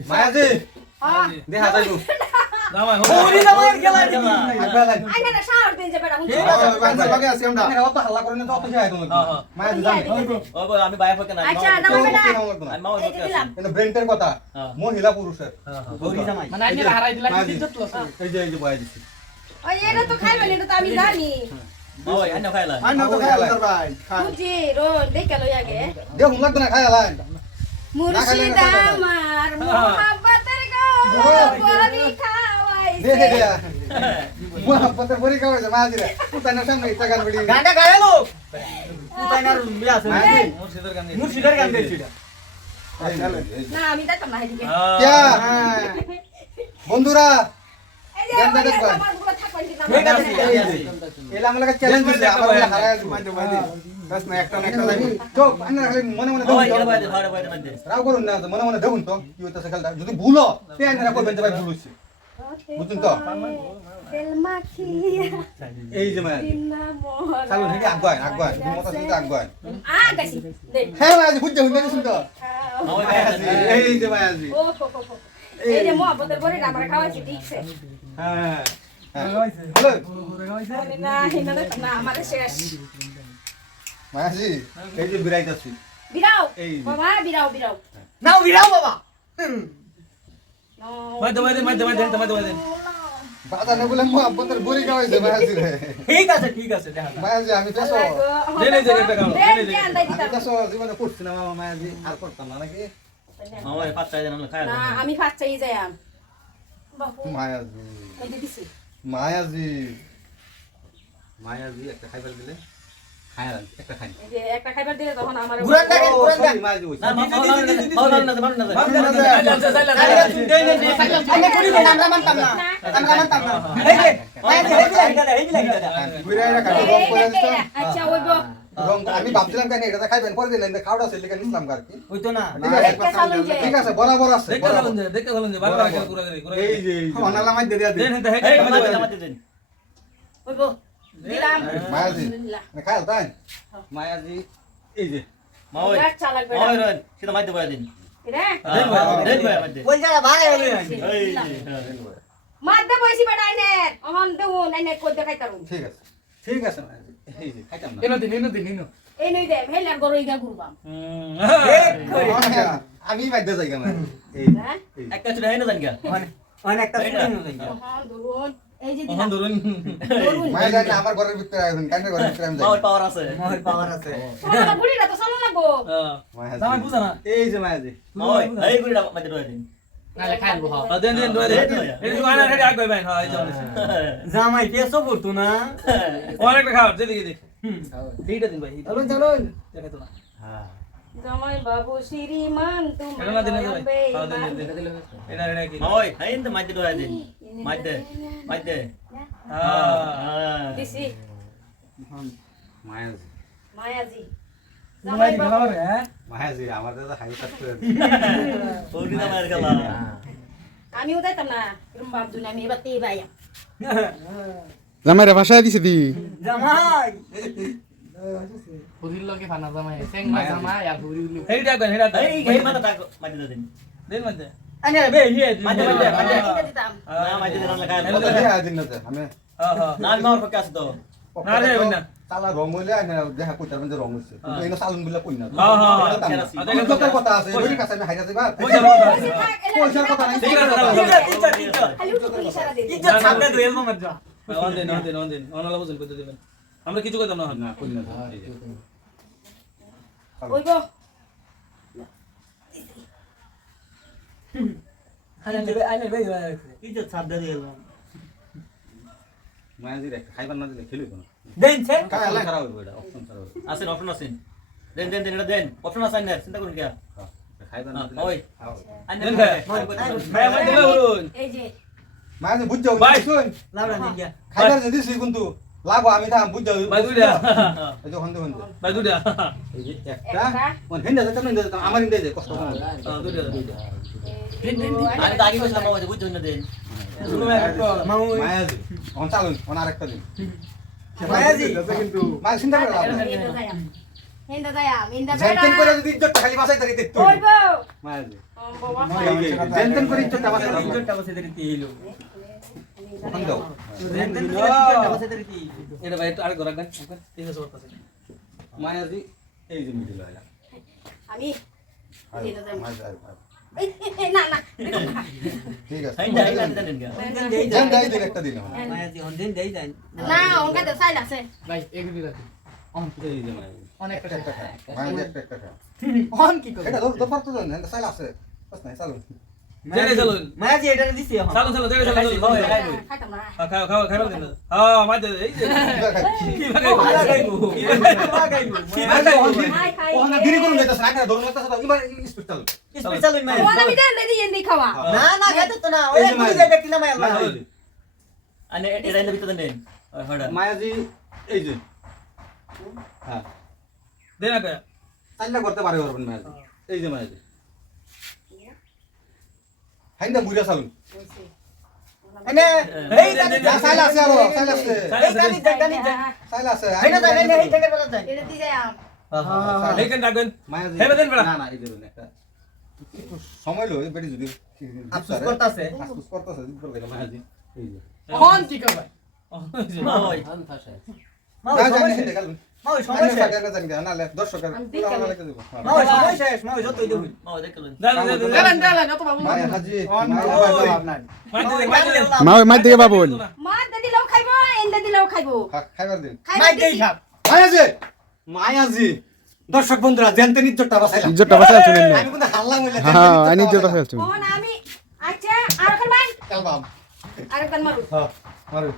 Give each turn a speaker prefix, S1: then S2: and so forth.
S1: মায়াজি।
S2: হ্যাঁ
S1: দেখা। যাইবো
S3: হ্যাঁ, হ্যাঁ।
S2: আচ্ছা
S4: হ্যাঁ।
S1: মহিলা পুরুষের।
S3: মানে
S1: দেখুন লাগবে না খাই
S2: মুর্শিদ আমার গরি
S1: মোহাম্মতের খাওয়াইছে। সামনে
S5: গানটা আছে
S3: মুর্শিদের গান
S5: মুর্শিদের গান
S2: না আমি না
S5: হ্যাঁ।
S1: বন্ধুরা
S2: এই যে
S1: দেন
S2: ওই যে
S1: দেখো।
S2: আমার
S1: এই
S5: আছে।
S1: যে এলা আমাকে চ্যালেঞ্জ দিছে হারায় মনে মনে রাও করুন না তো মনে মনে দেখুন তো কি হইতাছে খেলটা যদি ভুলো তে আন্না করবেন ভাই ভুল হইছে বুঝছেন তো?
S2: তেল মাখিয়া
S1: এই যে চালু থেকে আগুয়ায় আগুয়ায় মত থেকে আগুয়ায় হ্যাঁ মায়াজি বুঝছে বুঝতে গেছেন তো এই যে মায়াজি
S2: ও হো হো হো। এই যে মোহাব্বতের গরি আমার খাওয়াইছি ঠিকছে
S1: হ্যাঁ হ্যালো
S2: না না আমার শেষ
S1: মায়াজি এই যে বিরাইতাছি
S2: বিরাও। বাবা বিরাও বিরাও
S5: নাও বিরাও বাবা।
S1: বাদা না বলে বড়ি মায়াজি রে।
S5: ঠিক আছে ঠিক আছে দেখা
S1: মায়াজি আমি
S3: দে নে, দে একটা খাও, দে নে, দে নে।
S1: আমি জীবনে করছি না মামা মায়াজি আর করতাম না নাকি?
S4: আমরা
S2: না আমি ফার্স্ট চাই যাই বাবু।
S1: মায়াজি
S2: এই যে দিছি
S1: মায়াজি মায়াজি একটা খাইবার দিলে।
S5: আমি
S2: আচ্ছা
S1: ভাবছিলাম কেন এটা খাইবেন পরে দিলেন খাওয়া আছে লিখে নিলাম আর কি
S5: হইতো না।
S1: ঠিক আছে বরাবর আছে
S3: দেখতে চলুন যে দেখতে চলুন যে বারবার করে করে
S1: এই যে।
S3: দেন
S4: দিন
S2: ওই দিলাম।
S1: মায়াজি
S2: আলহামদুলিল্লাহ।
S1: তাই? মায়াজি এই যে
S4: মাও
S2: বিরাট চালাক বেটা।
S4: মাও রন সেটা মাঝে বয়া দিন।
S2: এরে,
S4: দেন ভাই দেন ভাই মধ্যে
S5: ওই জায়গা ভাড়া হলো না।
S4: এই
S2: মাদ্দা বইছি বেটা আইনে। অহন দেউন আইনে কই দেখাই তারুন
S1: ঠিক আছে ঠিক আছে মায়াজি। এই যে খাইতাম না।
S3: এনো দিন এনো দিন এনো।
S2: এই নই দে হেলার গরো ইগা ঘুরবাম।
S1: আমি যাই
S2: হ্যাঁ।
S1: এই
S4: একটা ছোট না জান
S5: অনেকটা এই।
S2: অহন ধরুন। এই যে
S3: ওখান ধরুন।
S2: ধরুন
S1: জানি আমার ঘরের ভিতরে আইবেন কানের ঘরের ভিতরে আমি যাই।
S4: মাওর পাওয়ার আছে।
S5: মোহর পাওয়ার আছে।
S2: তোমার বুড়িটা তো চালু লাগবো
S1: মায়াজি।
S3: জামাই বুঝা না।
S1: এই যে মায়াজি
S4: মাও এই গুড়া মাঝে রয়ে দিন।
S3: নালে খাইবো হ্যাঁ হ্যাঁ এই চলে
S5: জামাই পেছো করতো না।
S3: অনেকটা খাও যেদিকে দেখ। এইটা দিন ভাই
S5: চলুন চলুন।
S3: দেখে তো না
S2: জামাই বাবু শ্রীমান
S3: এটা না দিন
S2: তোমার
S3: ভাই। হ্যাঁ দেন দেন দেন এটা এটা কি?
S4: মাও এই তো মাঝে রয়ে দিন। মাঝে মাঝে
S3: হ্যাঁ
S2: দিছি
S1: মায়াজি
S2: মায়াজি
S3: জামাই
S2: জামাই
S3: গলা
S2: বাবু
S3: রে হ্যাঁ
S1: মায়াজি আমার দাদা হাই কাট করে
S4: ওরি না মার গেলা
S2: আমিও যাইতাম না এরম ভাবছুন আমি এবার তেই বাইয়া
S1: জামাইরে ভাষায় দিছে দি।
S5: জামাই!
S6: পুরির লগে ফানা জামাই সেং মা জামাই আর পুরি উলি
S3: এইটা কই এইটা
S4: এই এই মাথা টাক মাঝে দিন
S3: দেন মধ্যে
S5: আনে বে হিয়ে
S4: মাঝে মাঝে মাঝে।
S2: দিতাম
S4: না মাঝে দিন আমরা খাই
S1: দিন না আমি
S4: না আমি মাওর পক্ষে আছে
S3: না রে, না।
S1: চালা রং হইলে দেখা কইতাম যে রং হইছে। কিন্তু এনে চালুন বলে কই না। জানতাম না। আমি তোর কথা আছে ওই কাছে আমি হাইরা যাইবা।
S3: পয়সা কথা আছে।
S2: থাক, এলা-
S1: পয়সার কথা নাই।
S3: ঠিক আছে,
S5: ঠিক আছে, ঠিক আছে, ঠিক আছে।
S2: খালি উঠে তুই ইশারা দে
S5: ইজ্জত সামনে দুই এলবো মত যা
S3: অন দেন অন দেন অন দেন। অনালা বুঝুন কইতে দিবেন। আমরা কিছু কইতাম না
S1: না কই না
S2: ওই গো
S5: আনে বে আনে বে
S4: ইজ্জত সাদ দিয়ে গেল
S1: মায়াজি রে খাইবার না দিলে খেলিব না
S5: দেন সে
S1: কাই আলাই খারাপ হইব এটা অপশন খারাপ হইব।
S4: আছেন অপশন আছেন দেন দেন দেন এটা দেন। অপশন আছে না চিন্তা করুন কিয়া
S1: খাইবার না দিলে
S4: ওই।
S1: খাও।
S3: ভাই ভাই ভাই বলুন
S2: এই যে
S1: মায়াজি বুঝছ?
S3: ভাই।
S1: শুন
S5: লাউড়া নে
S1: খাইবার যে কিন্তু। লাগো আমি থাম বুঝছ
S3: ভাই দুইটা
S1: এই যে হন্দে হন্দে।
S3: ভাই দুইটা
S1: এই যে একটা। মন হিন্দে যেতাম হিন্দে যেতাম আমার হিন্দে যে কষ্ট কম
S3: হ্যাঁ দুইটা দুইটা
S4: আমি তো আগে বলছিলাম মাঝে বুঝছেন না দেন
S1: মায়াজি। অন চালুন অন আরেকটা দিন।
S5: মায়াজি।
S1: মায়াজি চিন্তা করে লাভ নাই।
S2: হেন্দা যায়াম হেন্দা
S1: করে যদি ইজ্জত খালি বাসাই তারি দেখতো
S2: ওই
S1: মায়াজি।
S2: ও বাবা।
S1: দেন দেন করে ইজ্জতটা বাঁচাইলাম।
S4: তিনজনটা বসে দিতে হইল
S1: ওখান দাও।
S3: এটা ভাই একটু আরেক ঠিক আছে ওর
S1: এই যে মিডিল হইলা
S2: আমি? না না।
S1: ঠিক আছে।
S4: দেন
S1: দেন দিন
S4: দেই দেন
S2: না ওনকা তো আছে।
S6: ভাই রাখি
S1: এই যে মায়াজি।
S6: অনেক
S1: একটা একটা খা একটা একটা
S6: অন কি করে?
S1: এটা ধর ধর পারতো দেন এটা আছে। বাস নাই চালু
S3: জেনে চলুন
S4: মায়াজি এটা দিছি এখন
S3: চালুন চালুন জেনে চালুন
S4: খাইছি,
S3: চালুন
S4: খাইছি, খাইছি।
S2: খাইতাম না
S3: খাও খাও খাইবার দিন হ্যাঁ মাঝে এই যে কি ভাগাইবো কি ভাগাইবো কি ভাগাইবো
S2: খাই খাই
S1: ওখানে দেরি করুন যাইতাছে না ধরুন লাগতাছে এবার স্পিড চালু
S4: স্পিড চালুন মায়াজি
S2: ওনা আমি দেন দেই খাওয়া
S4: না না গাইতো তো না ওই দুই জায়গা কিনা মায়াজি
S1: মায়াজি
S4: আনে এটা ইন ভিতরে দেন হড়া
S1: মায়াজি এই যে হ্যাঁ
S3: দেন আগে
S1: চাইলে করতে পারে পারবেন মায়াজি এই যে হাইন্দা বুড়া চালু
S4: এনে এই
S3: দেন,
S1: সাইল আছে আরও সাইল আছে
S4: এই দেন দেন
S1: সাইল আছে
S4: আইনা দেন এই থেকে বেরো দেন
S2: এটা দি যাই আম
S3: এইখান রাখবেন হেবে দেন বেড়া।
S1: না না এই দেবেন একটা সময় বেটি যদি
S4: আফসোস করতাছে
S1: আফসোস করতেছে এই যে
S6: কি
S1: না না না জানি না না
S7: দিকে বাবুল
S1: দর্শক বন্ধুরা জানতে বাসাইলাম
S7: শুনেন
S1: আমি কিন্তু হাল্লা হইলে
S7: হ্যাঁ আইনি ইজ্জতটা বাঁচাই শুনেন
S2: আমি আচ্ছা আর কোন ভাই আর কোন মারু
S1: হ্যাঁ মারু